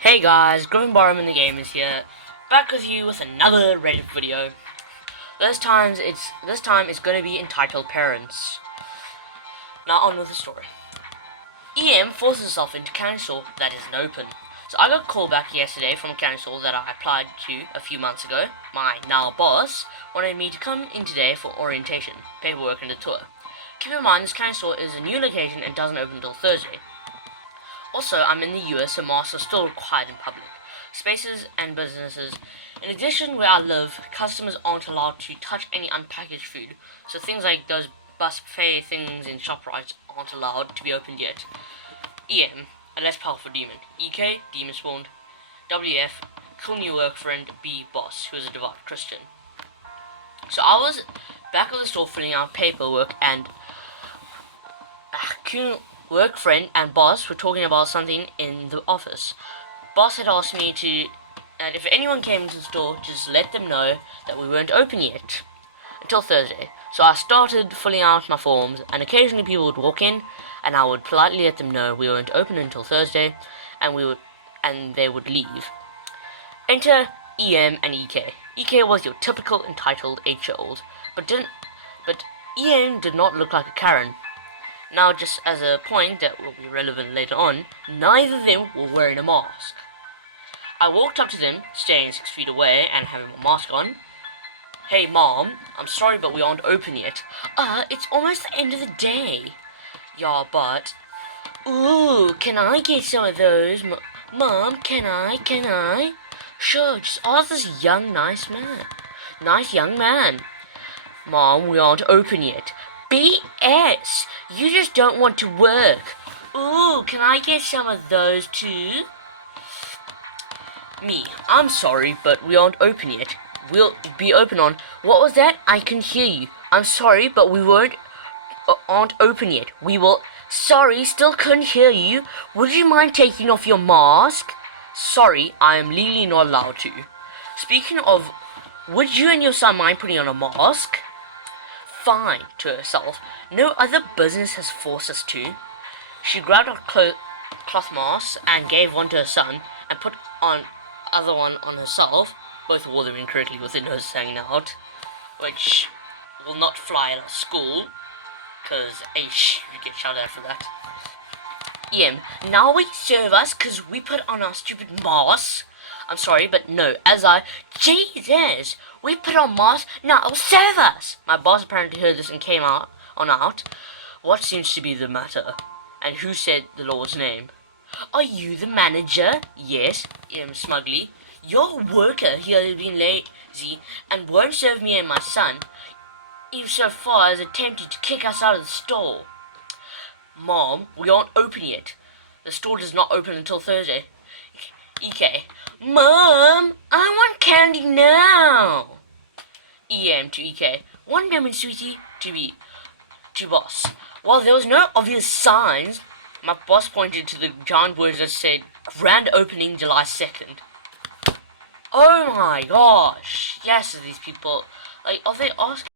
Hey guys, Growing Barham in the Game is here, back with you with another Reddit video. This time it's going to be entitled Parents. Now on with the story. EM forces herself into a candy store that isn't open. So I got a call back yesterday from a candy store that I applied to a few months ago. My now boss wanted me to come in today for orientation, paperwork and a tour. Keep in mind this candy store is a new location and doesn't open until Thursday. Also, I'm in the US, so masks are still required in public spaces and businesses. In addition, where I live, customers aren't allowed to touch any unpackaged food, so things like those buffet things in ShopRite aren't allowed to be opened yet. EM, a less powerful demon. EK, demon spawned. WF, cool new work friend. B, boss, who is a devout Christian. So I was back at the store filling out paperwork, and work friend and boss were talking about something in the office. Boss had asked me that if anyone came into the store, just let them know that we weren't open yet until Thursday. So I started filling out my forms, and occasionally people would walk in, and I would politely let them know we weren't open until Thursday, and they would leave. Enter EM and EK. EK was your typical entitled 8-year-old, but EM did not look like a Karen. Now, just as a point that will be relevant later on, neither of them were wearing a mask. I walked up to them, staying 6 feet away and having my mask on. Hey Mom, I'm sorry but we aren't open yet. It's almost the end of the day. Yeah, but... Ooh, can I get some of those? Mom, can I? Sure, just ask this nice young man. Mom, we aren't open yet. BS! You just don't want to work. Ooh, can I get some of those too? Me, I'm sorry, but we aren't open yet. We'll be open on... What was that? I can hear you. I'm sorry, but we aren't open yet. We will... Sorry, still couldn't hear you. Would you mind taking off your mask? Sorry, I am legally not allowed to. Speaking of... Would you and your son mind putting on a mask? Fine, to herself. No other business has forced us to. She grabbed a cloth mask and gave one to her son and put on other one on herself. Both wore them incorrectly with their noses hanging out, which will not fly at our school, because you get shouted at for that. Now we serve us because we put on our stupid masks. I'm sorry, but no, Jesus, we put on masks, now serve us! My boss apparently heard this and came out. What seems to be the matter? And who said the Lord's name? Are you the manager? Yes, smugly. Your worker here has been lazy and won't serve me and my son, even so far as attempted to kick us out of the store. Mom, we aren't open yet. The store does not open until Thursday. EK, Mom, I want candy now. EM to EK, 1 moment, sweetie. To boss. While there was no obvious signs, my boss pointed to the giant words that said, Grand Opening July 2nd. Oh my gosh. Yes, these people, are they asking?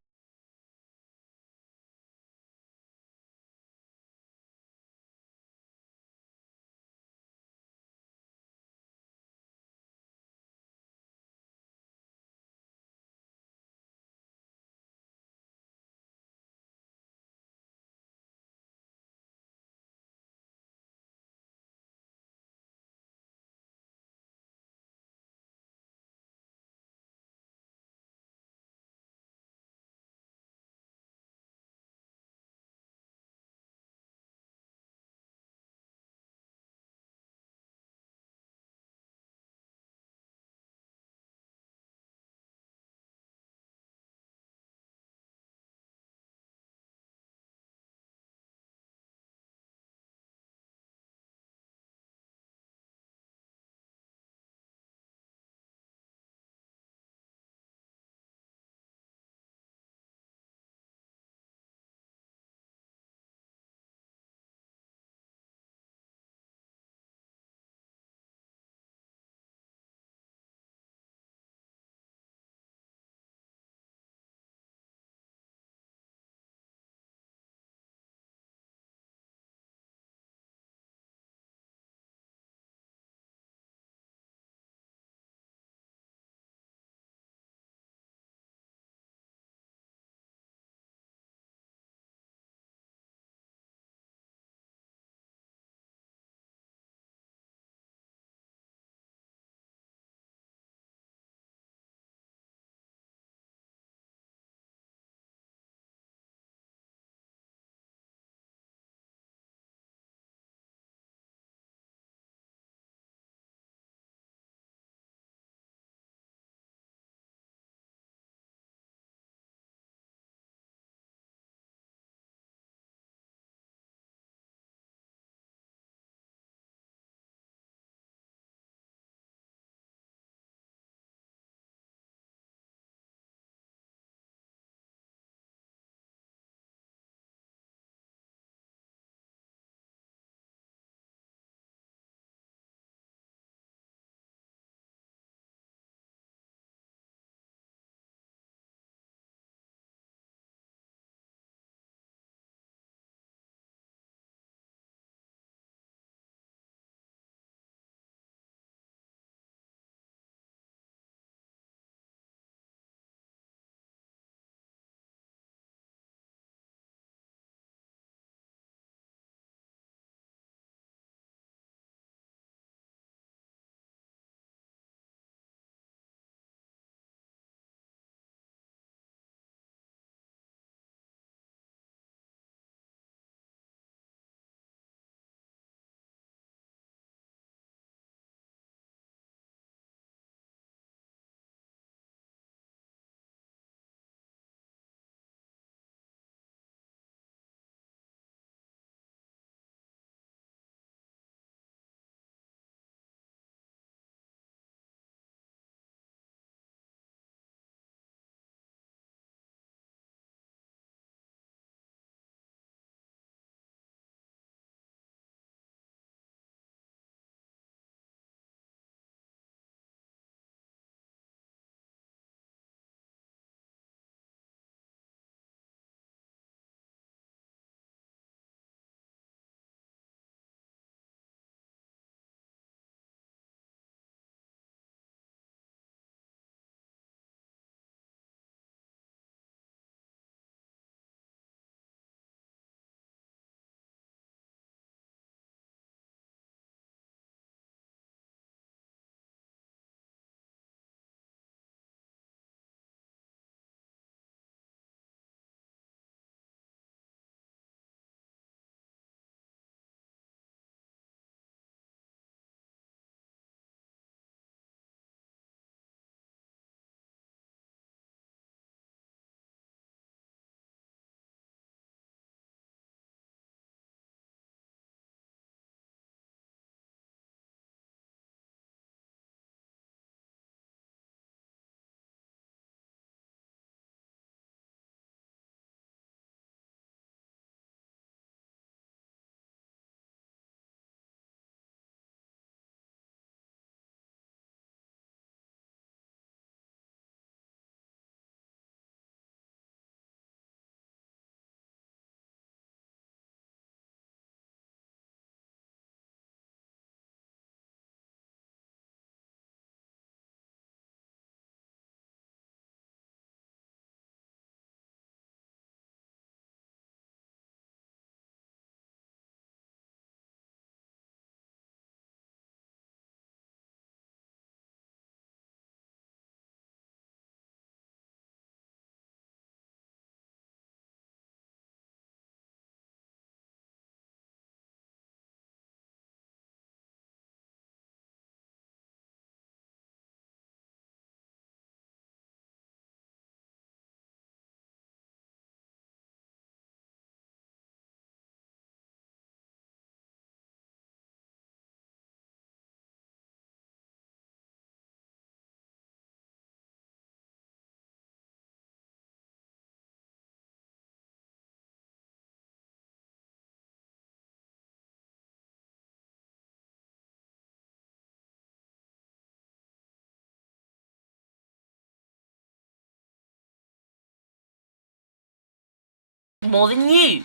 more than you,"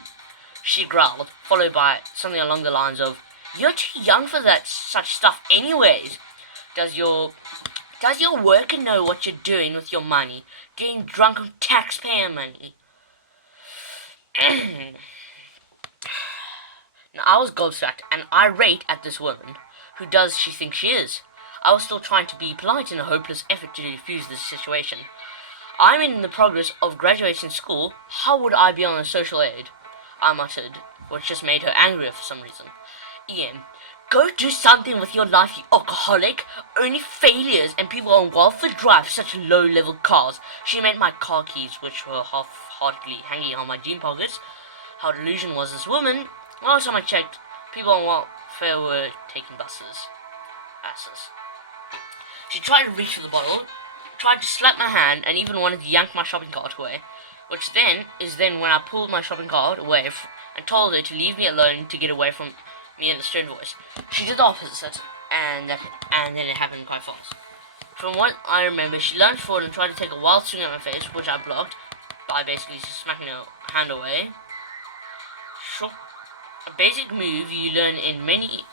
she growled, followed by something along the lines of, "You're too young for such stuff anyways. Does your worker know what you're doing with your money? Getting drunk on taxpayer money?" Now, I was gobsmacked and irate at this woman. Who does she think she is? I was still trying to be polite in a hopeless effort to defuse this situation. I'm in the progress of graduating school. How would I be on a social aid? I muttered, which just made her angrier for some reason. "Ian, go do something with your life, you alcoholic. Only failures and people on welfare drive such low-level cars." She meant my car keys, which were half-heartedly hanging on my jean pockets. How delusion was this woman? Last time I checked, people on welfare were taking buses. Asses. She tried to reach for the bottle, tried to slap my hand, and even wanted to yank my shopping cart away. Which then when I pulled my shopping cart away and told her to leave me alone to get away from me in a stern voice. She did the opposite, and then it happened quite fast. From what I remember, she lunged forward and tried to take a wild swing at my face, which I blocked by basically smacking her hand away. Sure. A basic move you learn in many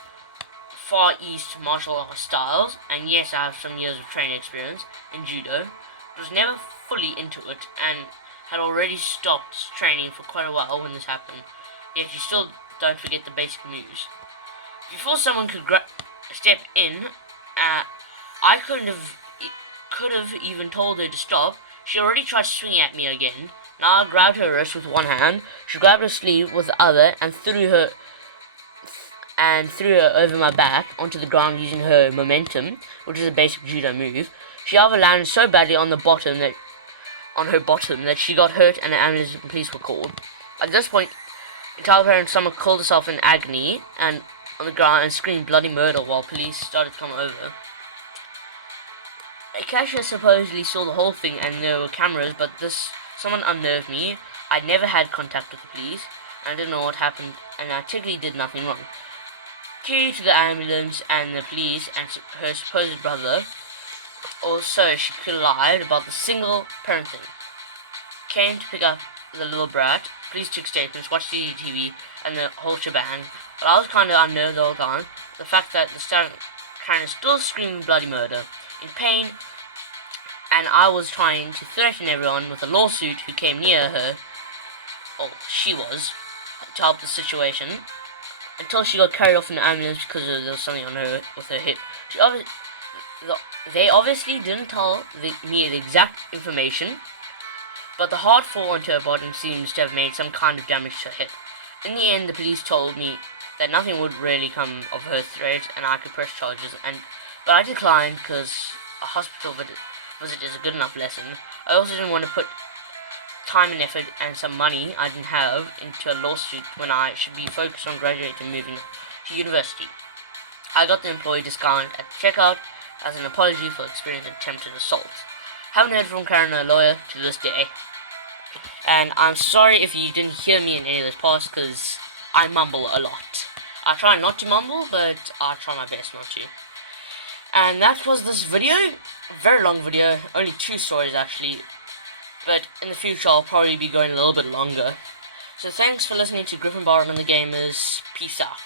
Far East martial arts styles, and yes, I have some years of training experience in judo, but was never fully into it and had already stopped training for quite a while when this happened. Yet you still don't forget the basic moves. Before someone could step in, I could have even told her to stop. She already tried swinging at me again. Now I grabbed her wrist with one hand, she grabbed her sleeve with the other, and threw her over my back onto the ground using her momentum, which is a basic judo move. She however landed so badly on her bottom that she got hurt and the ambulance and police were called. At this point, entitledparents summer called herself in agony and on the ground and screamed bloody murder while police started to come over. A cashier supposedly saw the whole thing and there were cameras, but someone unnerved me. I'd never had contact with the police, and I didn't know what happened, and I technically did nothing wrong. Key to the ambulance and the police and her supposed brother, or so she could have lied about the single parent thing. Came to pick up the little brat, police took statements, watched CCTV, and the whole shebang. But I was kind of unnerved the whole time. The fact that the Karen is still screaming bloody murder, in pain, and I was trying to threaten everyone with a lawsuit who came near her, she was, to help the situation, until she got carried off in the ambulance because there was something on her with her hip. They obviously didn't tell me the exact information, but the hard fall onto her bottom seems to have made some kind of damage to her hip. In the end, the police told me that nothing would really come of her threat and I could press charges, but I declined because a hospital visit is a good enough lesson. I also didn't want to put time and effort and some money I didn't have into a lawsuit when I should be focused on graduating and moving to university. I got the employee discount at checkout as an apology for experiencing attempted assault. Haven't heard from Karen, her lawyer, to this day. And I'm sorry if you didn't hear me in any of this parts because I mumble a lot. I try not to mumble, but I try my best not to. And that was this video. Very long video, only 2 stories actually. But in the future I'll probably be going a little bit longer. So thanks for listening to Griffin Barham and the Gamers. Peace out.